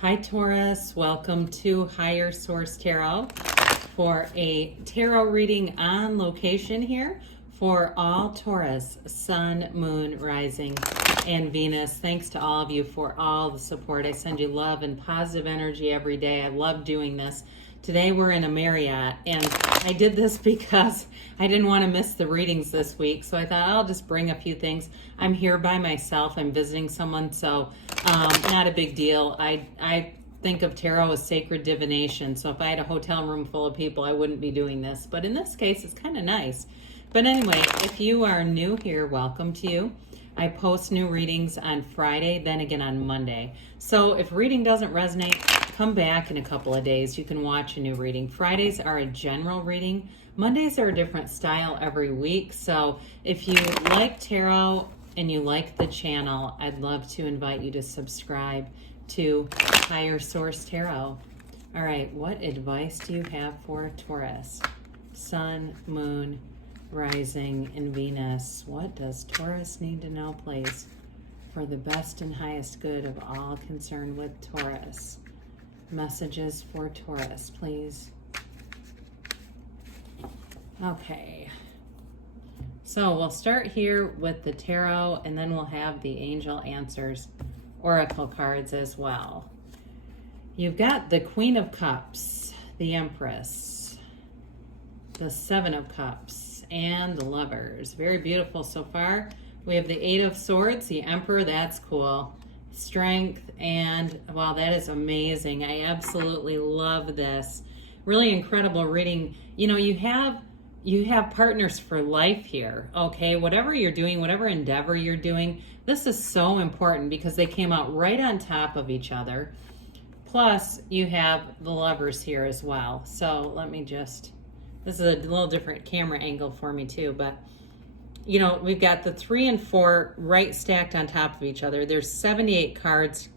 Hi Taurus, welcome to Higher Source Tarot for a tarot reading on location here for all Taurus, Sun, Moon, Rising, and Venus. Thanks to all of you for all the support. I send you love and positive energy every day. I love doing this. Today we're in a Marriott, and I did this because I didn't want to miss the readings this week, so I thought I'll just bring a few things. I'm here by myself. I'm visiting someone, so not a big deal. I think of tarot as sacred divination, so if I had a hotel room full of people, I wouldn't be doing this. But in this case, it's kind of nice. But anyway, if you are new here, welcome to you. I post new readings on Friday, then again on Monday. So if reading doesn't resonate, come back in a couple of days. You can watch a new reading. Fridays are a general reading. Mondays are a different style every week. So if you like tarot and you like the channel, I'd love to invite you to subscribe to Higher Source Tarot. All right, what advice do you have for Taurus? Sun, Moon, Rising, and Venus. What does Taurus need to know, please, for the best and highest good of all concerned with Taurus? Messages for Taurus, please. Okay. So we'll start here with the tarot, and then we'll have the angel answers oracle cards as well. You've got the Queen of Cups, the Empress, the Seven of Cups, and the Lovers. Very beautiful so far. We have the Eight of Swords, the Emperor. That's cool. Strength, and wow, that is amazing. I absolutely love this. Really incredible reading. You know, you have partners for life here, okay? Whatever you're doing, whatever endeavor you're doing, this is so important because they came out right on top of each other. Plus, you have the Lovers here as well. So let me just, this is a little different camera angle for me too, but you know, we've got the 3 and 4 right stacked on top of each other. There's 78 cards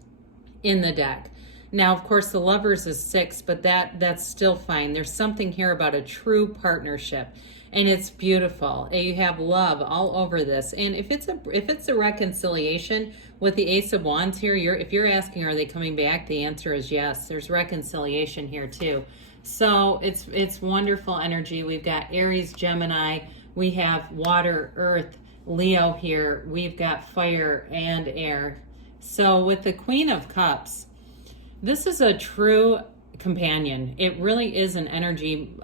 in the deck. Now, of course, the Lovers is 6, but that's still fine. There's something here about a true partnership, and it's beautiful. You have love all over this. And if it's a reconciliation with the Ace of Wands here, if you're asking, are they coming back? The answer is yes. There's reconciliation here too. So it's wonderful energy. We've got Aries, Gemini. We have water, earth, Leo here. We've got fire and air. So with the Queen of Cups, this is a true companion. It really is an energy.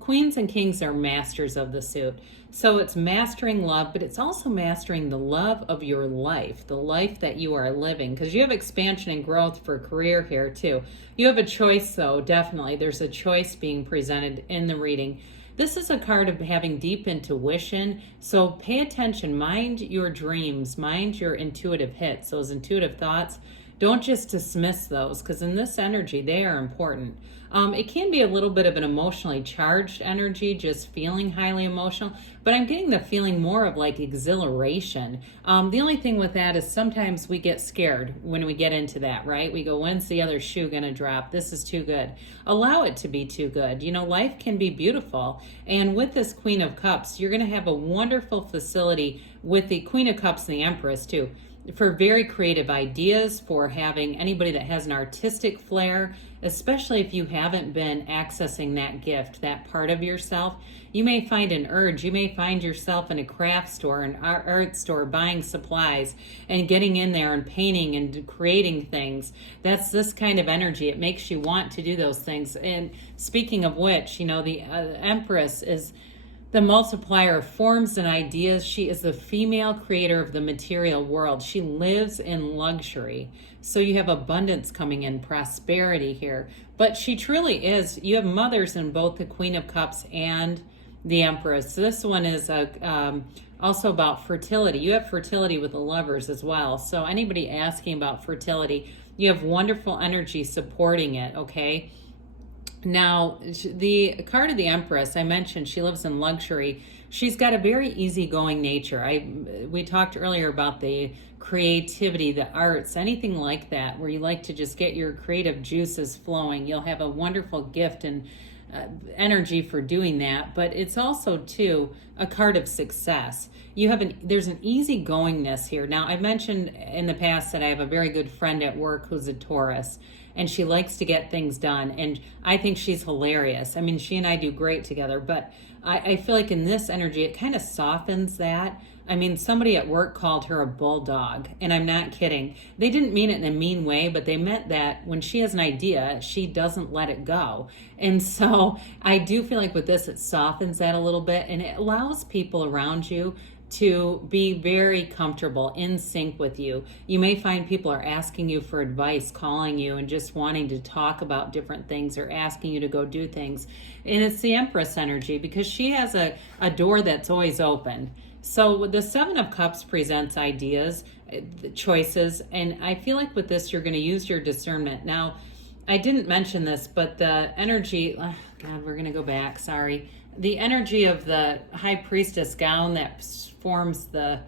Queens and kings are masters of the suit. So it's mastering love, but it's also mastering the love of your life, the life that you are living, because you have expansion and growth for career here too. You have a choice though, definitely. There's a choice being presented in the reading. This is a card of having deep intuition, so pay attention, mind your dreams, mind your intuitive hits, those intuitive thoughts. Don't just dismiss those, because in this energy, they are important. It can be a little bit of an emotionally charged energy, just feeling highly emotional, but I'm getting the feeling more of like exhilaration. The only thing with that is sometimes we get scared when we get into that, right? We go, when's the other shoe gonna drop? This is too good. Allow it to be too good. You know, life can be beautiful. And with this Queen of Cups, you're gonna have a wonderful facility with the Queen of Cups and the Empress too, for very creative ideas, for having anybody that has an artistic flair, especially if you haven't been accessing that gift, that part of yourself. You may find an urge. You may find yourself in a craft store, an art store, buying supplies and getting in there and painting and creating things. That's this kind of energy. It makes you want to do those things. And speaking of which, you know, the Empress is the multiplier of forms and ideas. She is the female creator of the material world. She lives in luxury. So you have abundance coming in, prosperity here. But she truly is. You have mothers in both the Queen of Cups and the Empress. This one is also about fertility. You have fertility with the Lovers as well. So anybody asking about fertility, you have wonderful energy supporting it, okay? Now, the card of the Empress, I mentioned she lives in luxury. She's got a very easygoing nature. We talked earlier about the creativity, the arts, anything like that, where you like to just get your creative juices flowing. You'll have a wonderful gift and energy for doing that, but it's also too a card of success. There's an easygoingness here. Now, I mentioned in the past that I have a very good friend at work who's a Taurus, and she likes to get things done, and I think she's hilarious. I mean, she and I do great together, but I feel like in this energy, it kind of softens that. I mean, somebody at work called her a bulldog, and I'm not kidding. They didn't mean it in a mean way, but they meant that when she has an idea, she doesn't let it go. And so I do feel like with this, it softens that a little bit, and it allows people around you to be very comfortable, in sync with you. You may find people are asking you for advice, calling you and just wanting to talk about different things or asking you to go do things. And it's the Empress energy because she has a door that's always open. So the Seven of Cups presents ideas, choices, and I feel like with this, you're going to use your discernment. Now, I didn't mention this, but the energy, oh God, we're going to go back, sorry. The energy of the High Priestess gown that forms the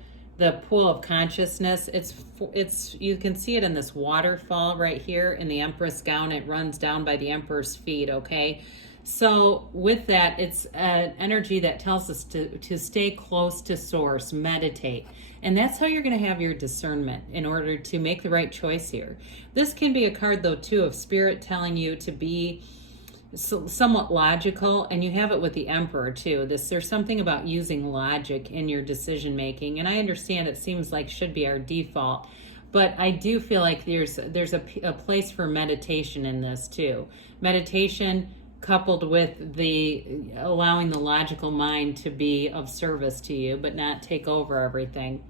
pool of consciousness, it's you can see it in this waterfall right here in the Empress gown. It runs down by the Emperor's feet, okay? So with that, it's an energy that tells us to stay close to source, meditate. And that's how you're going to have your discernment in order to make the right choice here. This can be a card, though, too, of Spirit telling you to be somewhat logical, and you have it with the Emperor, too. There's something about using logic in your decision making, and I understand it seems like should be our default, but I do feel like there's a place for meditation in this, too. Meditation coupled with the allowing the logical mind to be of service to you, but not take over everything.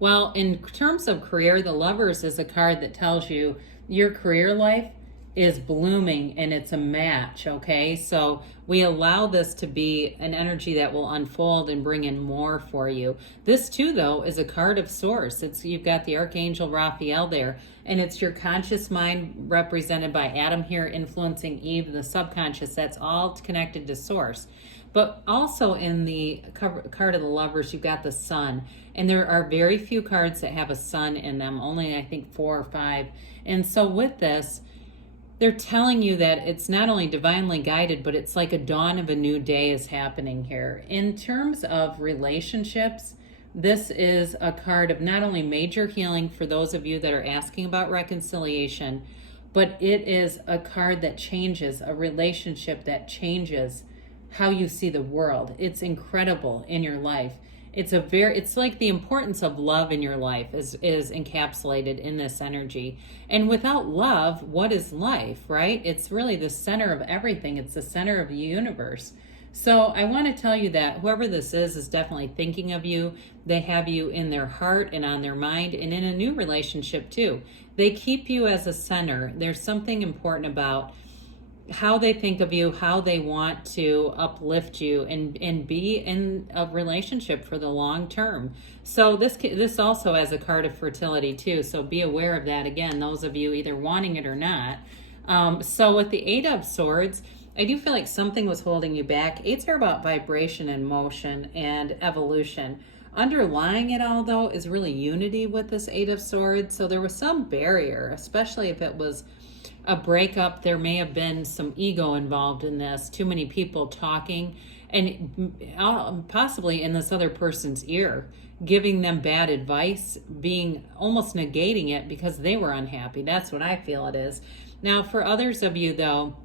Well, in terms of career, the Lovers is a card that tells you your career life is blooming and it's a match, okay? So we allow this to be an energy that will unfold and bring in more for you. This too, though, is a card of source. You've got the Archangel Raphael there, and it's your conscious mind represented by Adam here influencing Eve, the subconscious. That's all connected to source. But also in the card of the Lovers, you've got the Sun. And there are very few cards that have a sun in them, only I think 4 or 5. And so with this, they're telling you that it's not only divinely guided, but it's like a dawn of a new day is happening here. In terms of relationships, this is a card of not only major healing for those of you that are asking about reconciliation, but it is a card that changes, a relationship that changes how you see the world. It's incredible in your life. It's like the importance of love in your life is encapsulated in this energy. And without love, what is life, right? It's really the center of everything. It's the center of the universe. So I want to tell you that whoever this is definitely thinking of you. They have you in their heart and on their mind, and in a new relationship too. They keep you as a center. There's something important about how they think of you, how they want to uplift you and be in a relationship for the long term. So this also has a card of fertility too, so be aware of that, again, those of you either wanting it or not. So with the Eight of Swords, I do feel like something was holding you back. Eights are about vibration and motion and evolution. Underlying it all, though, is really unity with this Eight of Swords. So there was some barrier, especially if it was a breakup. There may have been some ego involved in this, too many people talking, and possibly in this other person's ear, giving them bad advice, being almost negating it because they were unhappy. That's what I feel it is. Now, for others of you, though,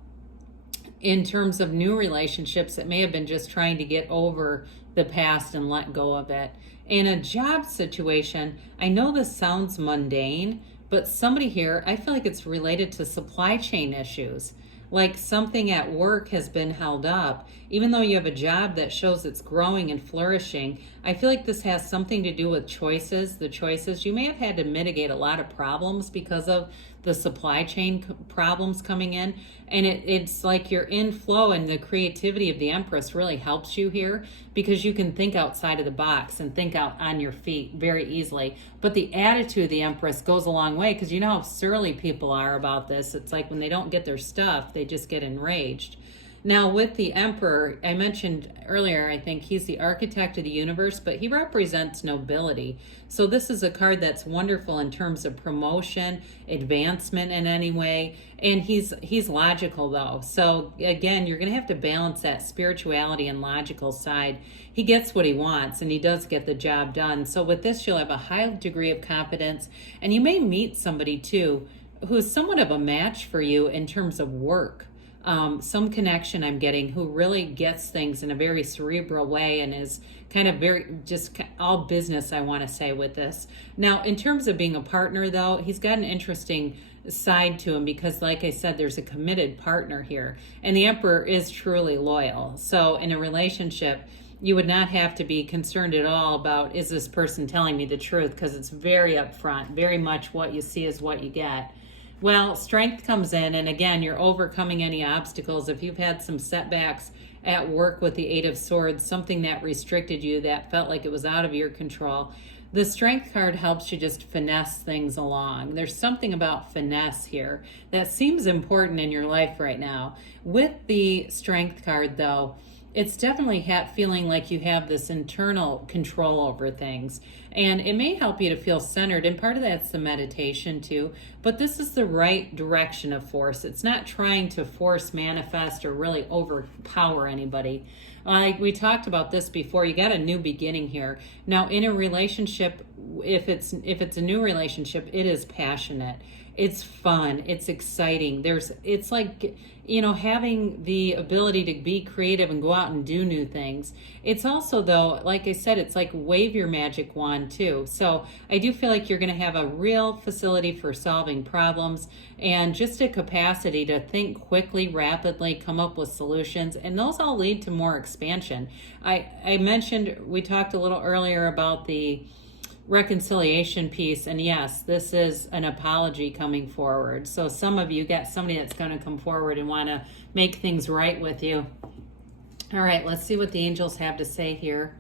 in terms of new relationships, it may have been just trying to get over the past and let go of it. In a job situation, I know this sounds mundane, but somebody here, I feel like it's related to supply chain issues. Like something at work has been held up. Even though you have a job that shows it's growing and flourishing, I feel like this has something to do with choices. The choices, you may have had to mitigate a lot of problems because of the supply chain problems coming in. And it's like you're in flow, and the creativity of the Empress really helps you here because you can think outside of the box and think out on your feet very easily. But the attitude of the Empress goes a long way, because you know how surly people are about this. It's like when they don't get their stuff, they just get enraged. Now, with the Emperor, I mentioned earlier, I think he's the architect of the universe, but he represents nobility. So this is a card that's wonderful in terms of promotion, advancement in any way. And he's logical though. So again, you're going to have to balance that spirituality and logical side. He gets what he wants and he does get the job done. So with this, you'll have a high degree of confidence, and you may meet somebody too who's somewhat of a match for you in terms of work. Some connection I'm getting who really gets things in a very cerebral way and is kind of very just all business, I want to say, with this. Now, in terms of being a partner, though, he's got an interesting side to him because, like I said, there's a committed partner here, and the Emperor is truly loyal. So in a relationship, you would not have to be concerned at all about, is this person telling me the truth? Because it's very upfront, very much what you see is what you get. Well, strength comes in, and again, you're overcoming any obstacles. If you've had some setbacks at work with the Eight of Swords, something that restricted you, that felt like it was out of your control, the Strength card helps you just finesse things along. There's something about finesse here that seems important in your life right now. With the Strength card, though, it's definitely feeling like you have this internal control over things. And it may help you to feel centered. And part of that's the meditation too. But this is the right direction of force. It's not trying to force manifest or really overpower anybody. We talked about this before. You got a new beginning here. Now, in a relationship, if it's a new relationship, it is passionate. It's fun. It's exciting. It's like, having the ability to be creative and go out and do new things. It's also, though, like I said, it's like wave your magic wand too. So I do feel like you're going to have a real facility for solving problems and just a capacity to think quickly, rapidly, come up with solutions. And those all lead to more expansion. I mentioned, we talked a little earlier about the reconciliation piece, and yes, this is an apology coming forward. So some of you get somebody that's going to come forward and want to make things right with you. All right, let's see what the angels have to say here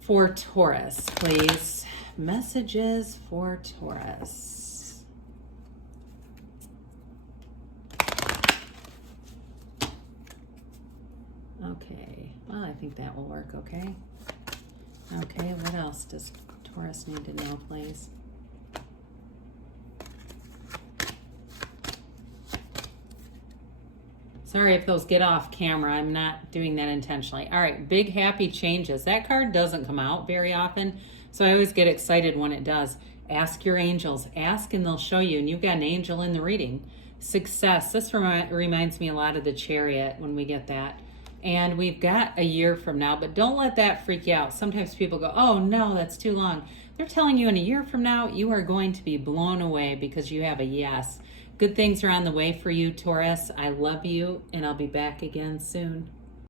for Taurus, please. Messages for Taurus. Okay, well, I think that will work okay. Okay, what else does Taurus need to know, please? Sorry if those get off camera. I'm not doing that intentionally. All right, big happy changes. That card doesn't come out very often, so I always get excited when it does. Ask your angels. Ask and they'll show you, and you've got an angel in the reading. Success. This reminds me a lot of the Chariot when we get that. And we've got a year from now, but don't let that freak you out. Sometimes people go, oh no, that's too long. They're telling you in a year from now, you are going to be blown away because you have a yes. Good things are on the way for you, Taurus. I love you, and I'll be back again soon.